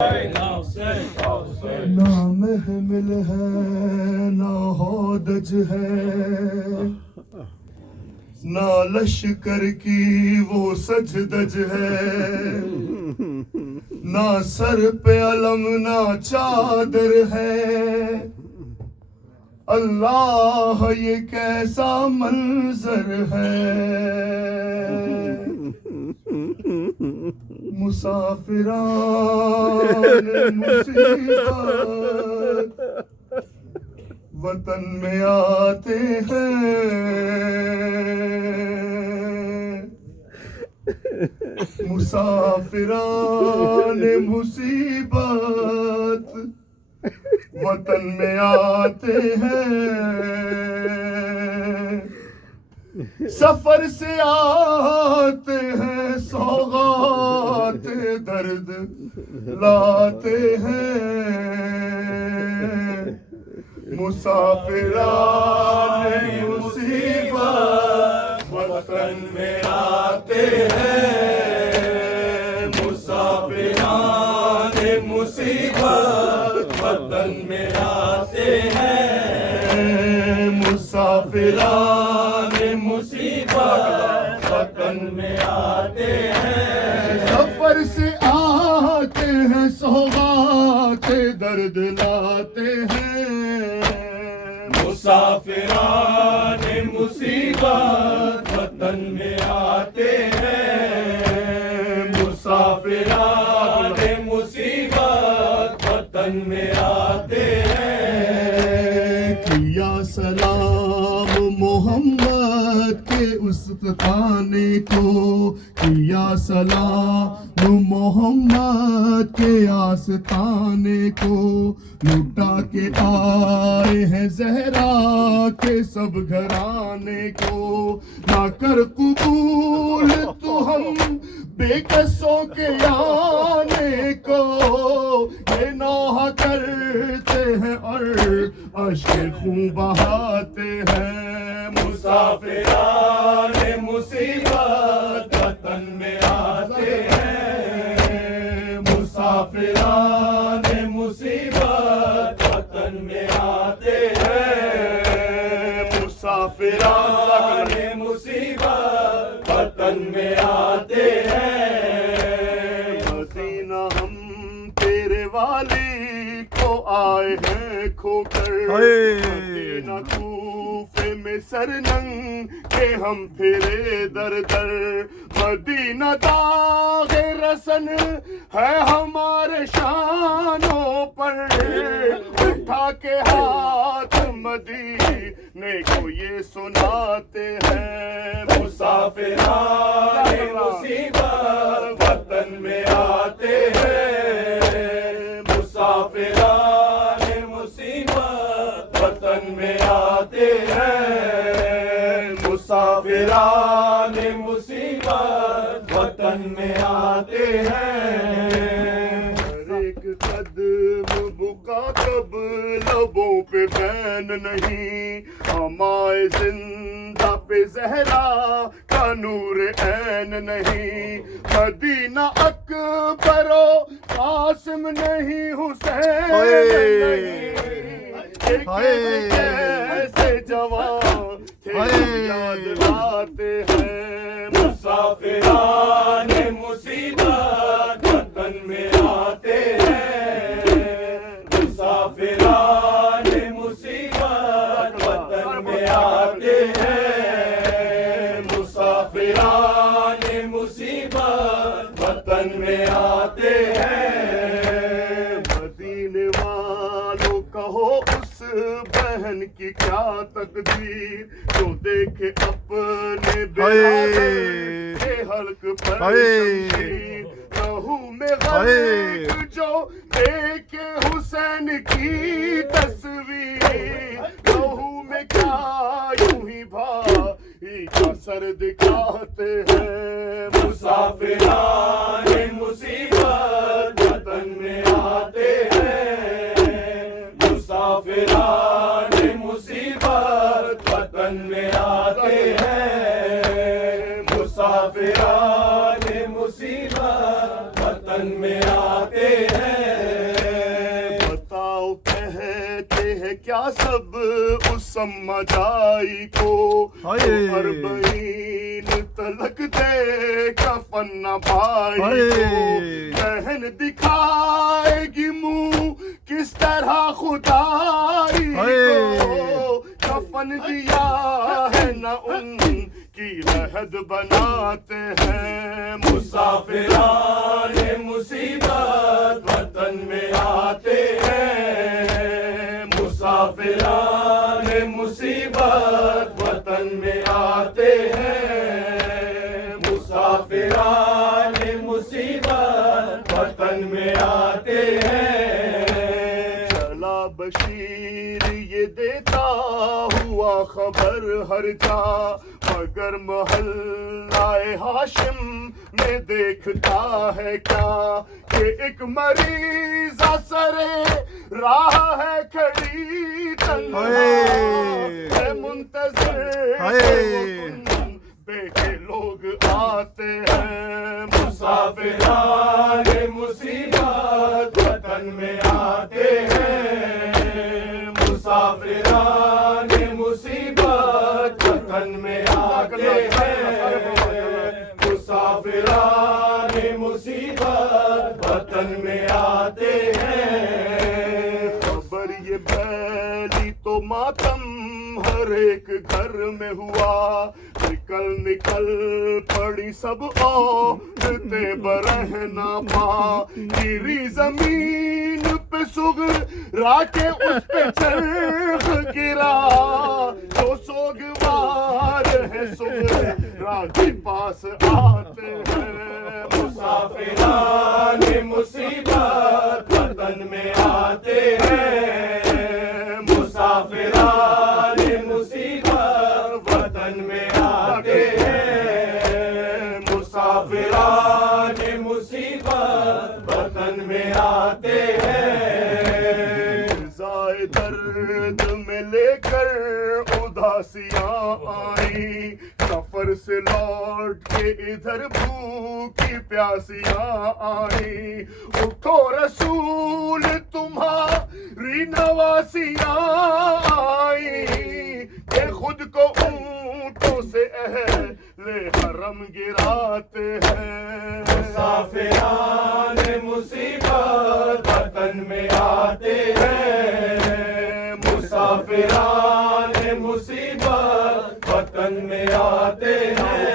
نہ محمل ہے نہ ہودج ہے، نہ لشکر کی وہ سجدج ہے، نہ سر پہ علم نہ چادر ہے۔ اللہ یہ کیسا منظر ہے، مسافران مصیبت وطن میں آتے ہیں، مسافران مصیبت وطن میں آتے ہیں، سفر سے آتے ہیں سوغات درد لاتے ہیں، مسافران مصیبت وطن میں آتے ہیں، مسافران مصیبت وطن میں آتے ہیں، مسافران مصیبت وطن میں آتے ہیں، سفر سے آتے ہیں سوغات درد لاتے ہیں، مسافران مصیبت وطن میں آتے ہیں، مسافران مصیبت وطن میں آتے ہیں، کیا سلام محمد کے اس خانے کو، کیا سلام محمد کے آستانے کو، لٹا کے آئے ہیں زہرا کے سب گھرانے کو، نہ کر قبول تو ہم بے کسوں کے آنے کو، یہ نوحہ کرتے ہیں اور اشک خون بہاتے ہیں، مسافران مصیبت وطن میں آتے ہیں، مسافران مصیبت وطن میں آتے ہیں، مسافران مصیبت وطن میں آتے ہیں، مدینہ ہم تیرے والی کو آئے ہیں کھو کر، مدینہ کوفے میں سرننگ کہ ہم پھرے در در، مدینہ داغ رسن ہے ہمارے شانوں پر، اٹھا کے ہاتھ مدینے کو یہ سناتے ہیں، مسافران مصیبت وطن میں آتے ہیں، مسافران مصیبت وطن میں آتے ہیں، مسافران مصیبت وطن میں آتے ہیں، ہر ایک قدم بکا کب لبوں پہ بین نہیں، ہمائے زندہ پہ زہرا کا نور عین نہیں، مدینہ اکبر و قاسم نہیں حسین نہیں، ایسے جوان تھے یاد لاتے ہیں، مسافران مصیبت وطن میں آتے ہیں، مسافران مصیبت وطن میں آتے ہیں، مسافران مصیبت وطن میں آتے ہیں، مدینے والوں کہو اس بہن کی کیا تقدیر جو دیکھے اپنے برادر کے حلق پر شمشیر، لہو میں غرق جو دیکھے حسین کی تصویر، لہو میں کیا یوں ہی بھائی کا سر دکھاتے ہیں، مسافران مصیبت وطن میں آتے ہیں، مسافران مصیبت وطن میں آتے ہیں، مسافران مصیبت وطن میں آتے ہیں، کیا سب اس سما جائی کو اربعین تلک دے کفن نہ پائی کو بہن دکھائے گی منہ کس طرح خدائی کو کفن دیا ہے نہ ان کی لحد بناتے ہیں مسافران مصیبت وطن میں آتے ہیں مسافران مصیبت وطن میں آتے ہیں مسافران مصیبت وطن میں آتے ہیں چلا بشیر یہ دیتا ہوا خبر ہر جا مگر محلہ ہاشم میں دیکھتا ہے کیا کہ ایک مریض سرے راہ ہے کھڑی تنہا ہے منتظر بے کے لوگ آتے ہیں مسافران مصیبت وطن میں آتے ہیں مسافران مصیبت وطن میں آتے ہیں مسافران مصیبت وطن میں آتے ہیں خبر یہ پھیلی تو ماتم ہر ایک گھر میں ہوا نکل پڑی سب عورتیں برہنا پا گری زمین پہ سغرا کے اس پہ چرخ گرا جو سوگوار ہے سغرا کے پاس آتے ہیں مسافران مصیبت وطن میں آتے ہیں مسافران مصیبت وطن میں آتے ہیں مسافران مصیبت وطن میں آتے ہیں زائے درد میں لے کر اداسیاں آئیں سفر سے لوٹ کے ادھر بھوکی پیاسیاں آئیں اٹھو رسول تمہاری نواسیاں آئیں کہ خود کو اونٹوں سے اہل حرم گراتے ہیں مسافران مصیبت وطن میں آتے ہیں مسافران مصیبت وطن میں آتے ہیں